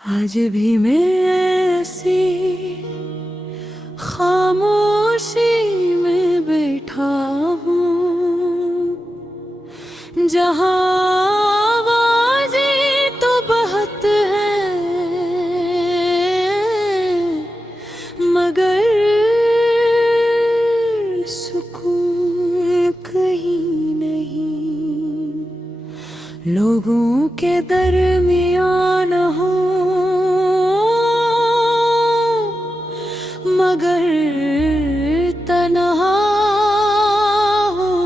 आज भी मैं ऐसी खामोशी में बैठा हूँ जहाँ आवाज़ें तो बहुत हैं मगर सुकून कहीं नहीं। लोगों के दरमियान हूँ मगर तन्हा हूँ,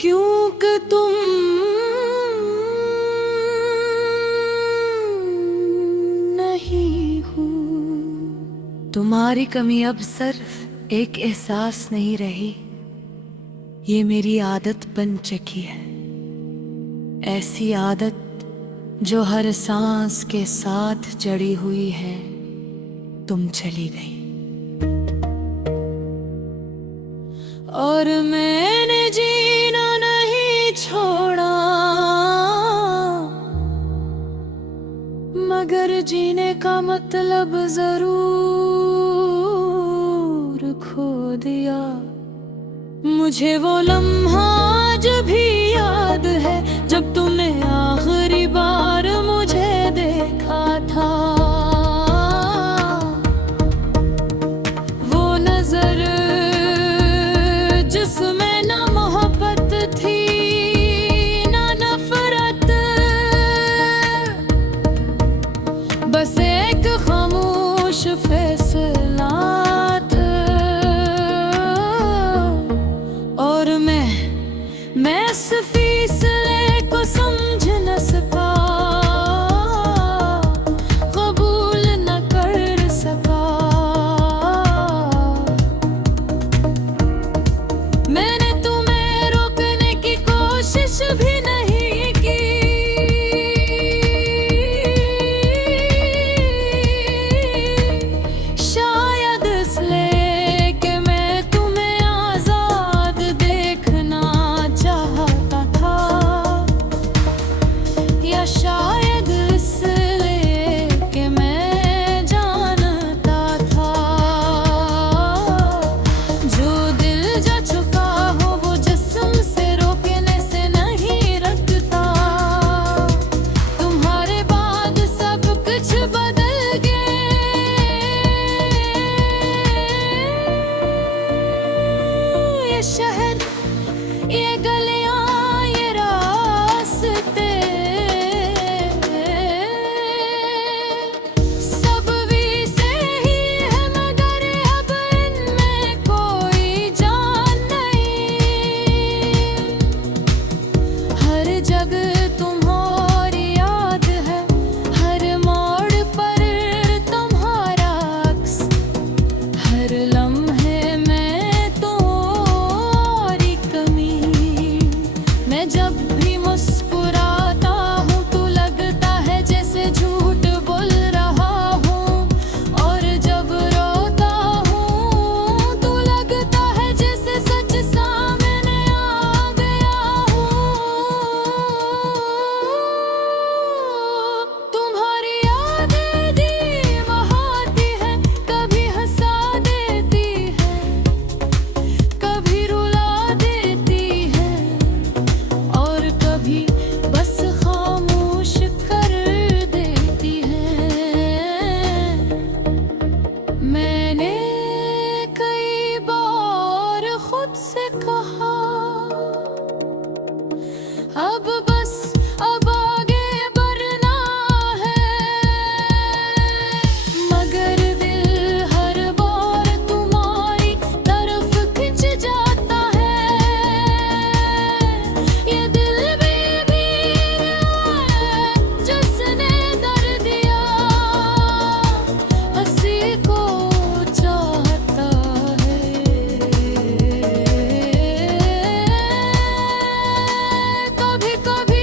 क्योंकि तुम नहीं हो। तुम्हारी कमी अब सिर्फ एक एहसास नहीं रही, ये मेरी आदत बन चुकी है। ऐसी आदत जो हर सांस के साथ जड़ी हुई है। तुम चली गई और मैंने जीना नहीं छोड़ा, मगर जीने का मतलब जरूर खो दिया। मुझे वो लम्हा आज भी याद है जब तुमने आखिरी बार मुझे देखा था। वो नजर जिसमें ना मोहब्बत थी ना नफरत, बस एक खामोश फैसला था। और मैं इस फैसले को समझ न सका, कबूल न कर सका। मैंने तुम्हें रोकने की कोशिश भी नहीं की, शायद इसलिए कि मैं तुम्हें आजाद देखना चाहता था, या शायद इसलिए कि मैं जानता था जो दिल जा चुका हो वो जिस्म से रोकने से नहीं रखता। तुम्हारे बाद सब कुछ बदल गया, ये शहर ये गलियां ये रास्ते सब वैसे ही है, मगर अब इनमें कोई जान नहीं। हर जगह तुम्हारी याद है, हर मोड़ पर तुम्हारा अक्स, हर लम्हे में तुम्हारी कमी। मैं जब भी मुस्कुराता हूँ तो लगता है जैसे झूठ बोल रहा हूँ, और जब रोता हूँ तो लगता है जैसे सच सामने आ गया हूँ। तुम्हारी यादें धीम आती है, कभी हंसा देती है, कभी रुला देती है, और कभी बस खामोश कर देती है। मैंने कई बार खुद से कहा अब बस अब आगे बढ़ना है, मगर दिल हर बार तुम्हारी तरफ खिंच जाता है। ये दिल भी है जिसने दर्द दिया, हंसी को चाहता है। कभी कभी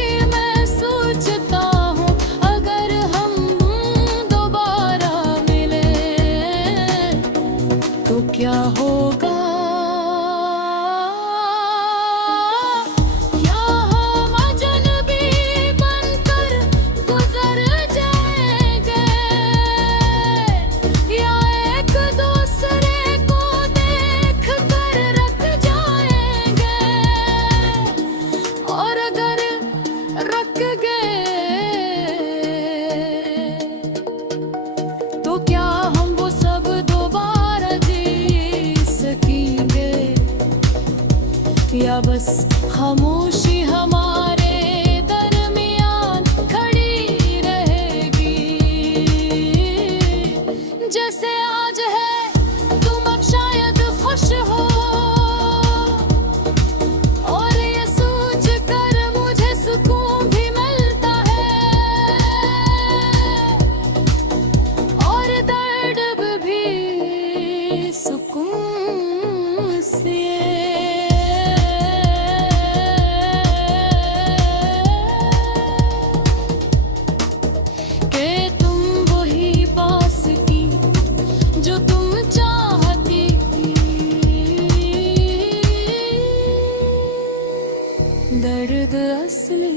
दर्द असली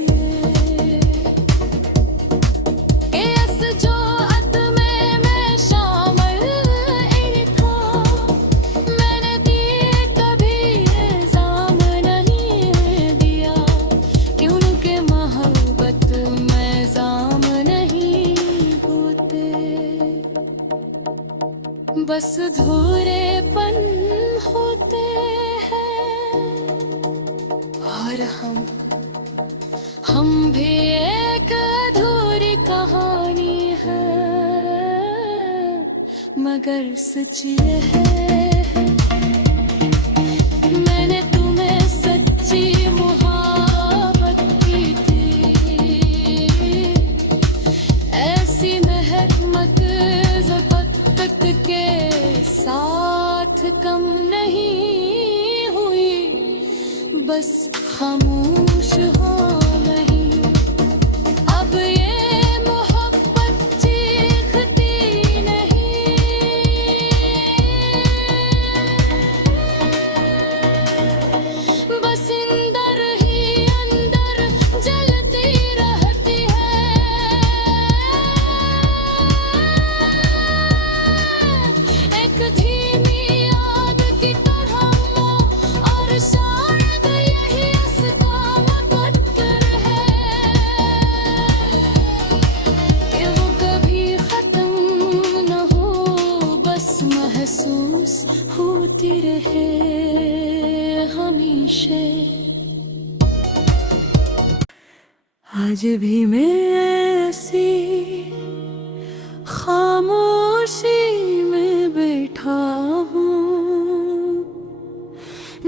इस जो अदमे में शामिल इन था मैंने दिए कभी इल्जाम नहीं दिया क्योंकि मोहब्बत में जाम नहीं होते बस धूरेपन होते हैं और हम भी एक अधूरी कहानी है मगर सच ये है मैंने तुम्हें सच्ची मोहब्बत की थी ऐसी महकमत ज़फ़क़त के साथ कम नहीं हुई बस खामोश हो नहीं अब ये मोहब्बत चीखती नहीं बस अंदर ही अंदर जलती रहती है एक धीमी आग की तरह और शायद यही असता मुकद्दर है कि वो कभी खत्म न हो बस महसूस होती रहे हमेशा आज भी मैं ऐसी खामोशी में बैठा हूँ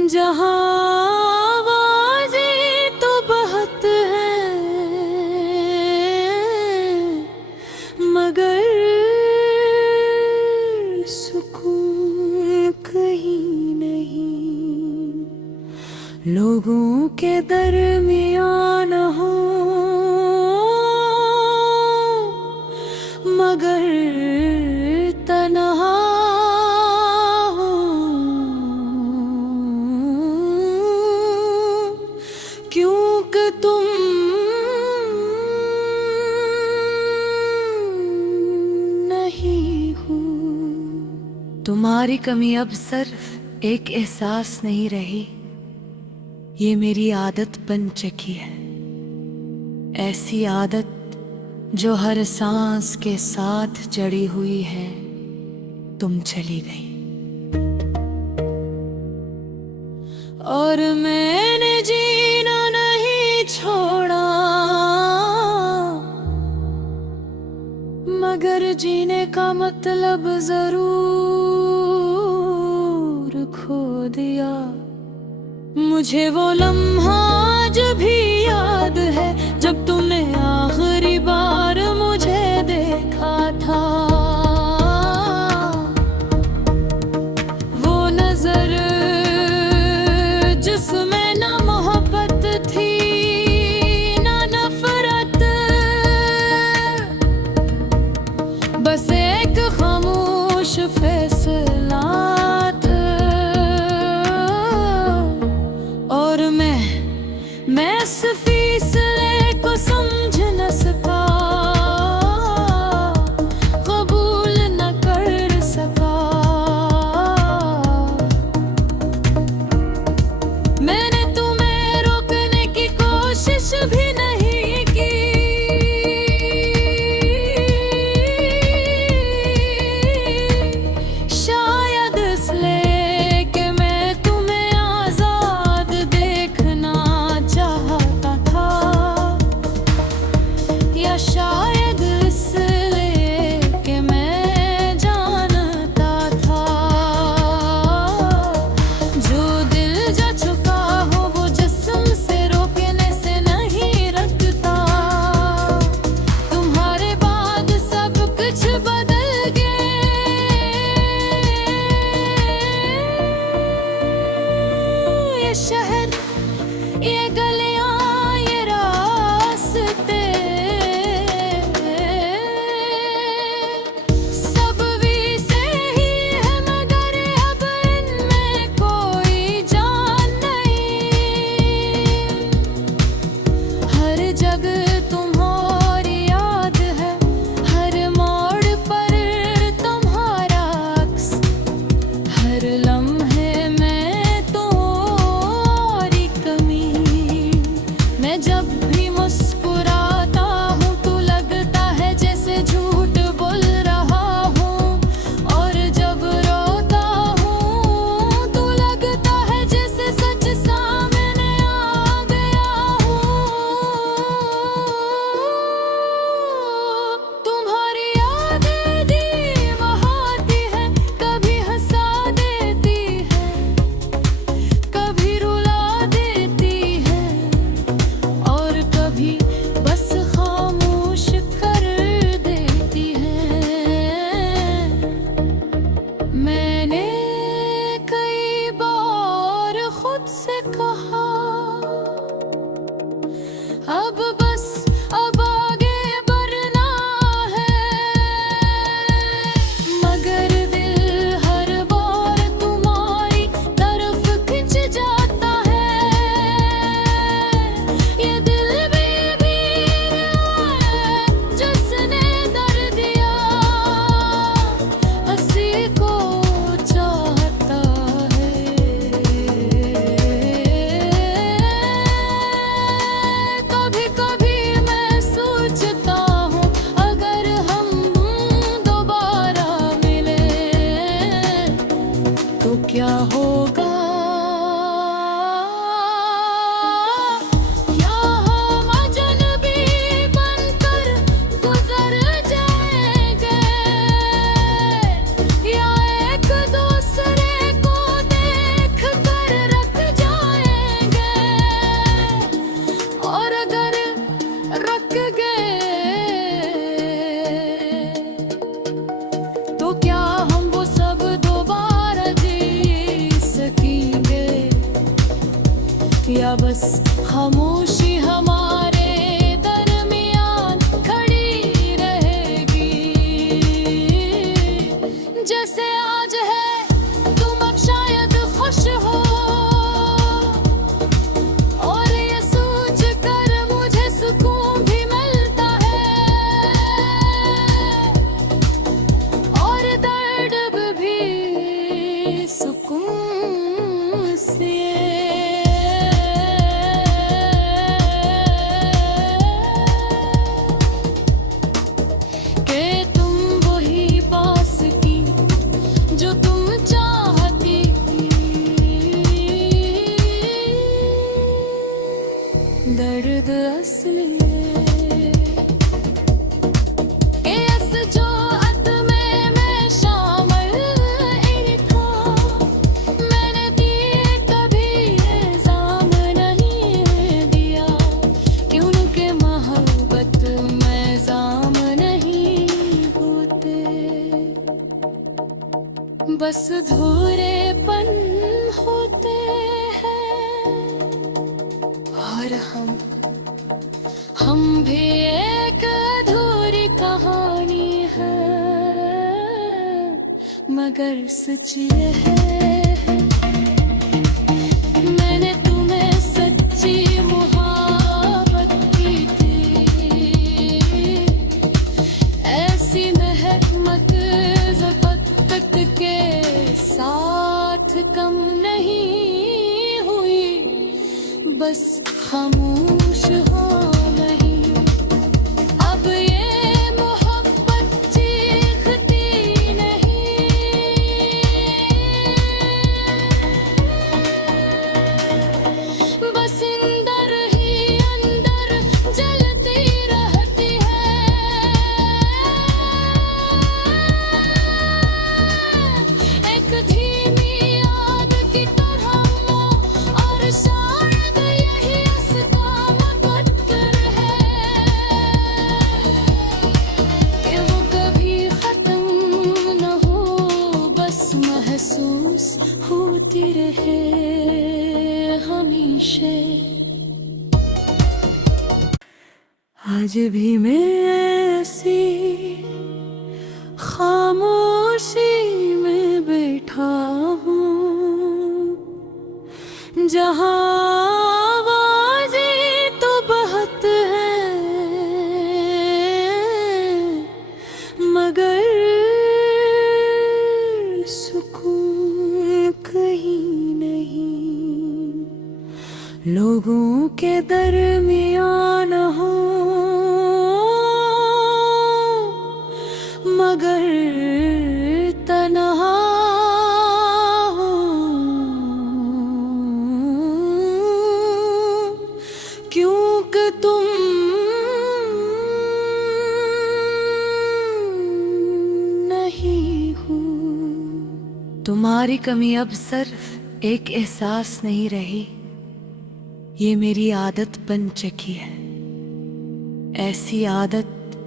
जहाँ आवाज़ें तो बहुत हैं मगर सुकून कहीं नहीं लोगों के दरमियान हो मगर तन्हा हो क्योंकि तुम नहीं हो तुम्हारी कमी अब सिर्फ एक एहसास नहीं रही ये मेरी आदत बन चुकी है ऐसी आदत जो हर सांस के साथ जड़ी हुई है तुम चली गई और मैंने जीना नहीं छोड़ा मगर जीने का मतलब जरूर खो दिया मुझे वो लम्हा आज भी याद है जब तुमने आखिरी बार मुझे देखा था वो नजर जिसमें ना मोहब्बत थी ना नफरत बस एक खामोश फैसला था और मैं सिर्फ जब भी मुस्कुराता हूँ तो लगता है जैसे झूठ बोल रहा हूँ, और जब रोता हूँ तो लगता है जैसे सच सामने आ गया हूँ। तुम्हारी यादें धीम आती है, कभी हंसा देती है, कभी रुला देती है, और कभी बस खामोश कर देती है। मैंने कई बार खुद से कहा अब बस अब आगे बढ़ना है, मगर दिल हर बार तुम्हारी तरफ खिंच जाता है। ये दिल भी है जिसने दर्द दिया, हंसी को चाहता है। कभी कभी मैं सोचता हूँ अगर हम दोबारा मिले तो क्या होगा, क्या हम अजनबी बनकर गुजर जाएंगे, या एक दूसरे को देख कर रख जाएंगे, और अगर रख गए तो क्या हम वो सब दोबारा जी सकेंगे, या बस खामोशी हमारे दरमियान खड़ी रहेगी। जैसे आज है तुम अब शायद खुश हो, और ये सोच कर मुझे सुकून भी मिलता है, और दर्द भी सुकून से। कि तुम वही पास की जो तुम चाहती थी, दर्द असली इस जो में मैं शामिल ही था। मैंने दिए कभी इल्जाम नहीं दिया कि उनके मोहब्बत में जाम नहीं होते, बस धूरेपन होते हैं। और हम भी एक अधूरी कहानी है, मगर सच ये है मैंने तुम्हें सच्ची मोहब्बत की थी। ऐसी महकमत ज़बत के साथ कम नहीं हुई, बस खामोश हो नहीं। अब ये मोहब्बत चीखती नहीं, बस अंदर ही अंदर जलती रहती है। एक धीमी आग की तरह और शायद यही असकाम बदतर है कि वो कभी खत्म न हो, बस महसूस होती रहे हमेशा। आज भी मैं ऐसी खामोशी में बैठा हूँ जहाँ आवाज़ें तो बहुत हैं मगर सुकून कहीं नहीं। लोगों के दरमियाँ तुम्हारी कमी अब सिर्फ एक एहसास नहीं रही, ये मेरी आदत बन चुकी है। ऐसी आदत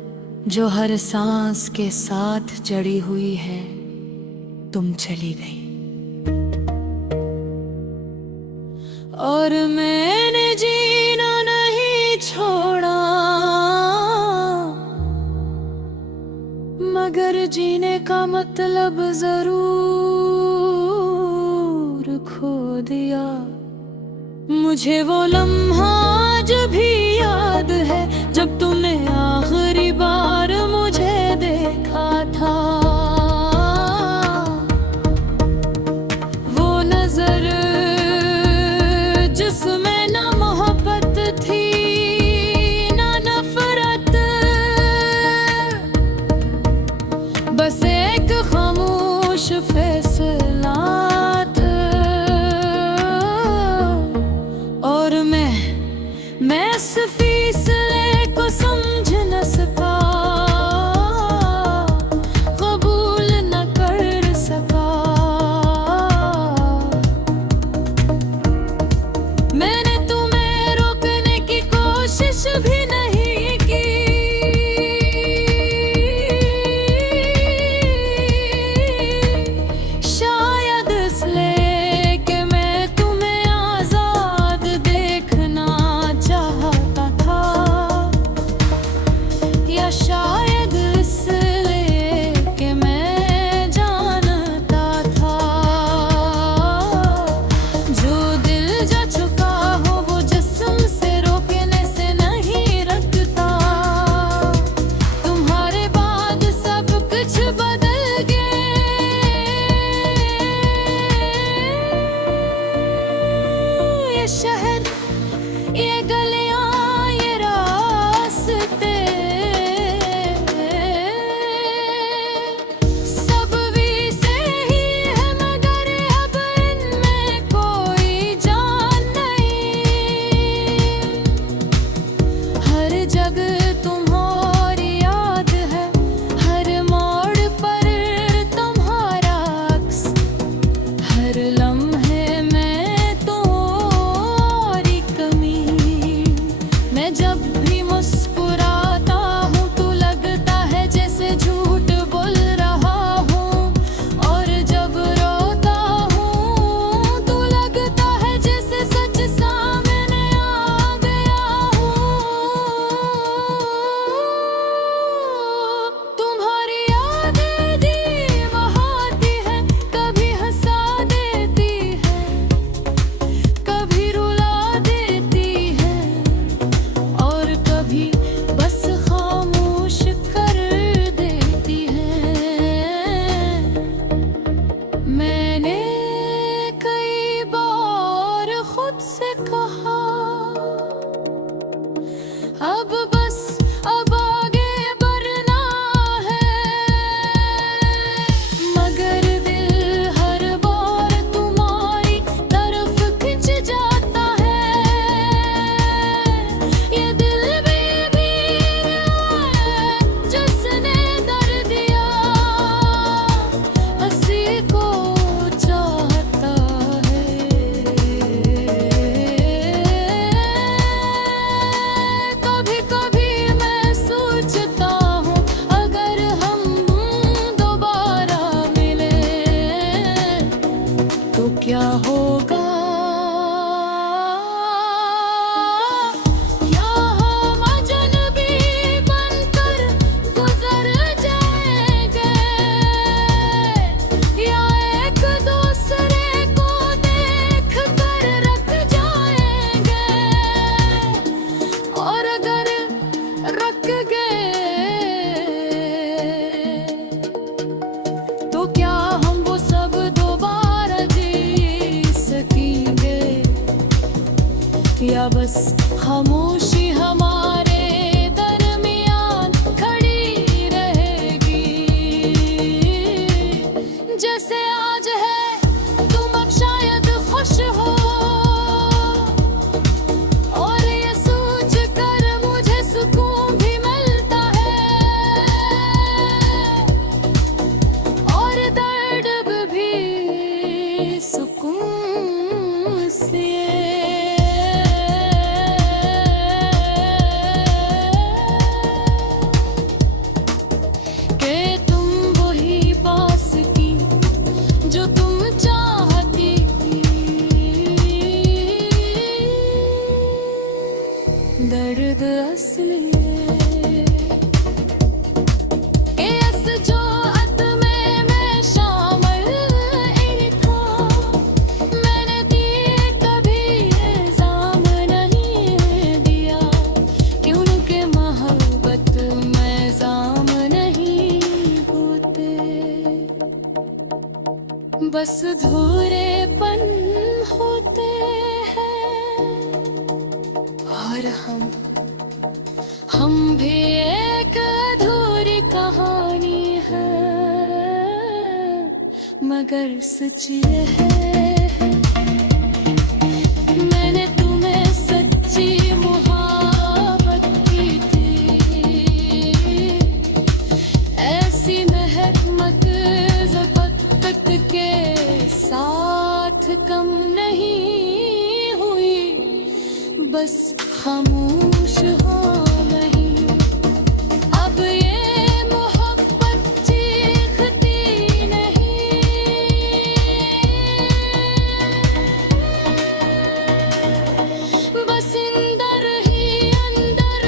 जो हर सांस के साथ जड़ी हुई है। तुम चली गई और मैंने जीना नहीं छोड़ा, मगर जीने का मतलब जरूर खो दिया। मुझे वो लम्हा आज भी याद है जब तुमने आखिरी बार मुझे देखा था। वो नजर जिसमें ना मोहब्बत थी ना नफरत, बस एक खामोश फैसला था। और मैं इस फैसले को समझ न सका, कबूल न कर सका। मैंने तुम्हें रोकने की कोशिश भी नहीं की, शायद इसलिए कि मैं तुम्हें आजाद देखना चाहता था, या शायद इसलिए कि मैं जानता था जो दिल जा चुका हो वो जिस्म से रोकने से नहीं रखता। तुम्हारे बाद सब कुछ बदल गया, ये शहर ये गलियां ये रास्ते सब वैसे ही है, मगर अब इनमें कोई जान नहीं। हर जगह तुम्हारी याद है, हर मोड़ पर तुम्हारा अक्स, हर लम्हे में तुम्हारी कमी। मैं जब भी मुस्कुराता हूँ तो लगता है जैसे झूठ बोल रहा हूँ, और जब रोता हूँ तो लगता है जैसे सच सामने आ गया हूँ। तुम्हारी यादें जी बहाती है, कभी हंसा देती है, कभी रुला देती है, और कभी बस खामोश कर देती है। मैंने कई बार खुद से कहा अब बस अब आगे बढ़ना है, मगर दिल हर बार तुम्हारी तरफ खिंच जाता है। ये दिल भी है जिसने दर्द दिया, हंसी को चाहता है। कभी कभी दर्द असली बस धूरेपन होते हैं और हम भी एक अधूरी कहानी है, मगर सच ये है मैंने तुम्हें सच्ची मोहब्बत की थी। ऐसी महकमत ज़बत के साथ कम नहीं हुई, बस खामोश हो नहीं। अब ये मोहब्बत चीखती नहीं, बस अंदर ही अंदर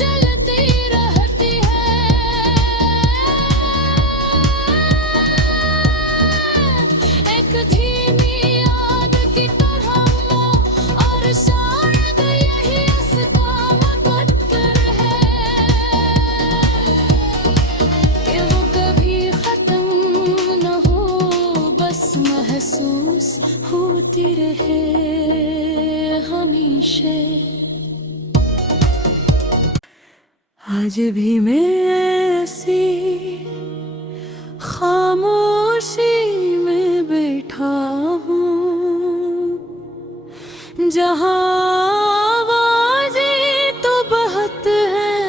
जलती रहती है। एक धीमी आग की तरह और शायद यही इसका मुकद्दर है कि वो कभी खत्म न हो, बस महसूस होती रहे हमेशा। आज भी मैं ऐसी खामोशी में बैठा हूँ जहाँ आवाज़ें तो बहुत हैं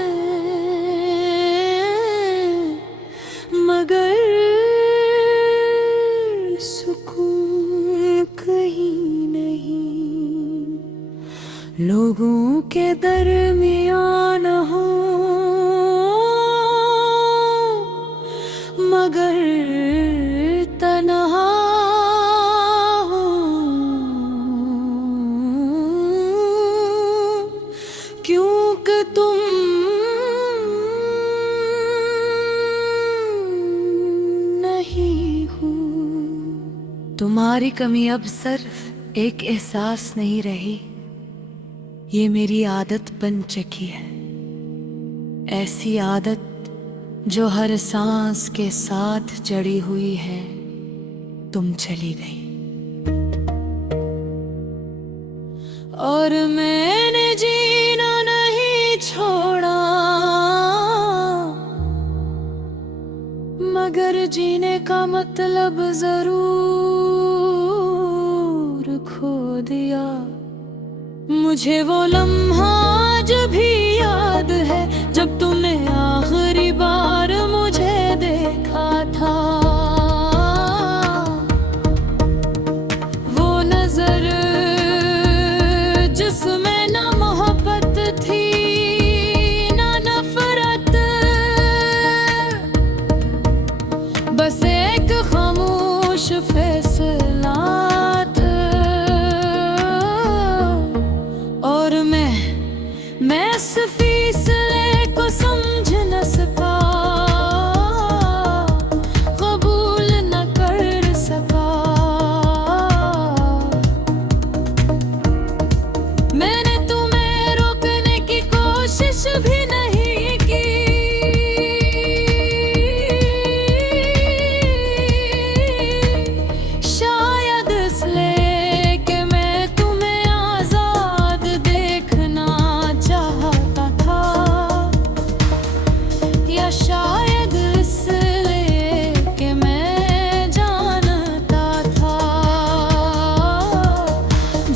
मगर सुकून कहीं नहीं। लोगों के दरमियान हो मगर तन्हा हो, क्योंकि तुम नहीं हो। तुम्हारी कमी अब सिर्फ एक एहसास नहीं रही, ये मेरी आदत बन चुकी है। ऐसी आदत जो हर सांस के साथ जड़ी हुई है। तुम चली गई और मैंने जीना नहीं छोड़ा, मगर जीने का मतलब जरूर खो दिया। मुझे वो लम्हा आज भी याद है जब तुमने आखिरी बार मुझे देखा था। वो नजर जिसमें ना मोहब्बत थी ना नफरत, बस एक खामोश फैसला था। और मैं इस फैसले को समझ न सका, कबूल न कर सका। मैंने तुम्हें रोकने की कोशिश भी नहीं की, शायद इसलिए कि मैं तुम्हें आजाद देखना चाहता था, या शायद इसलिए कि मैं जानता था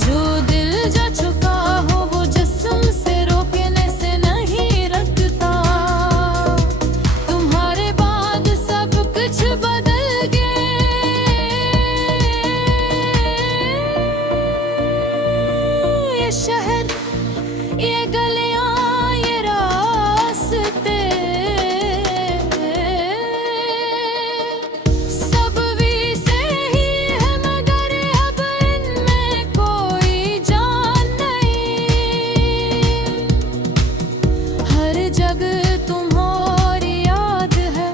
जो दिल जा चुका हो वो जिस्म से रोकने से नहीं जग तुम्हारी याद है,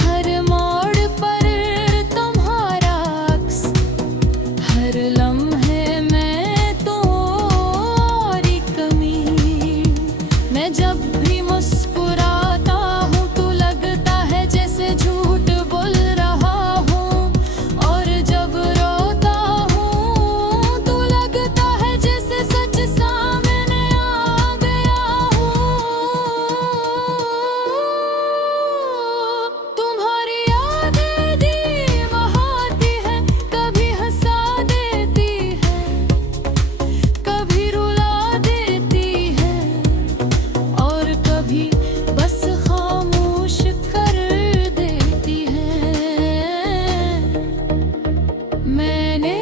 हर मोड़ पर तुम्हारा अक्स, हर लम्हे में तुम्हारी कमी। मैं जब भी मुस्कुराता हूँ तो लगता है जैसे झूठ बोल रहा हूँ, और जब रोता हूँ तो लगता है जैसे सच सामने आ गया हूँ। तुम्हारी यादें धीम होती है, कभी हंसा देती है, कभी रुला देती है, और कभी बस खामोश कर देती है। मैंने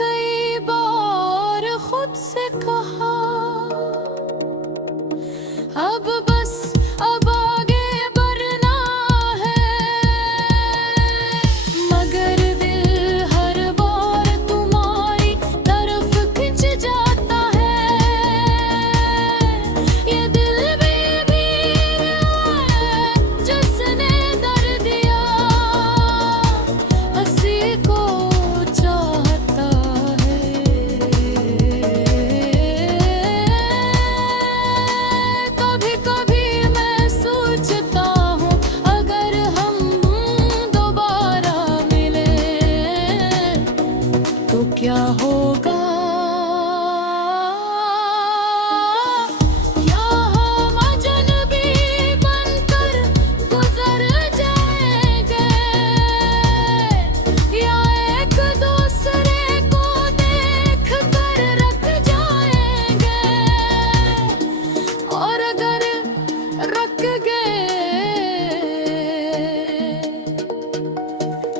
कई बार खुद से कहा, अब बस अब आगे बढ़ना है, मगर दिल हर बार तुम्हारी तरफ खिंच जाता है। ये दिल भी है जिसने दर्द दिया, हंसी को चाहता है। कभी कभी मैं सोचता हूँ अगर हम दोबारा मिले तो क्या होगा, या हम अजनबी बनकर गुजर जाएंगे, या एक दूसरे को देख कर रख जाएंगे, और अगर रख गए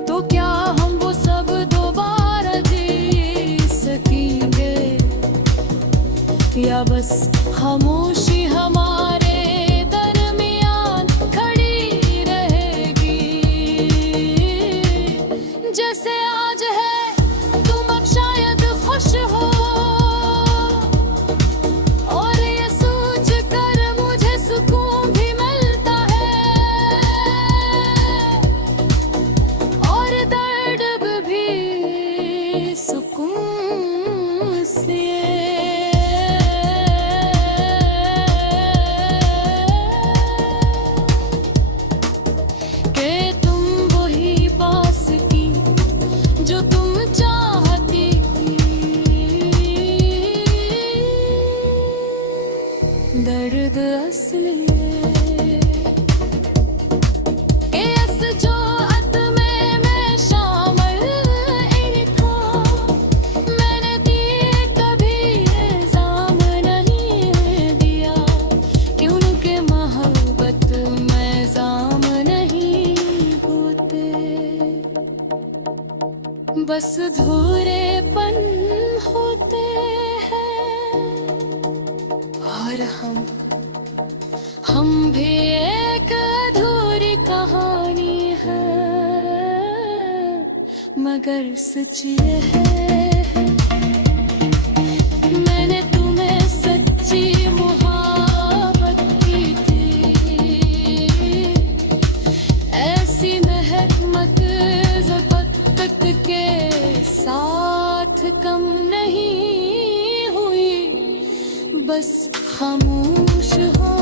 तो क्या हम वो सब दोबारा जी सकेंगे, या बस खामोशी हमारे दरमियान खड़ी रहेगी। जैसे आज है तुम अब शायद खुश हो, और ये सोच कर मुझे सुकून भी मिलता है, और दर्द भी सुकून से। कि तुम वही पास की जो तुम चाहती थी, दर्द असली है कि इस जोअत में मैं शामिल ही था। मैंने दिए कभी इल्जाम नहीं दिया कि उनके मोहब्बत में जाम नहीं होते, बस धूरेपन होते हैं। और हम भी एक अधूरी कहानी है, मगर सच ये है मैंने तुम्हें सच्ची मोहब्बत की थी। ऐसी महकमत ज़फ़क़त के साथ कम नहीं हुई, बस खामोश हो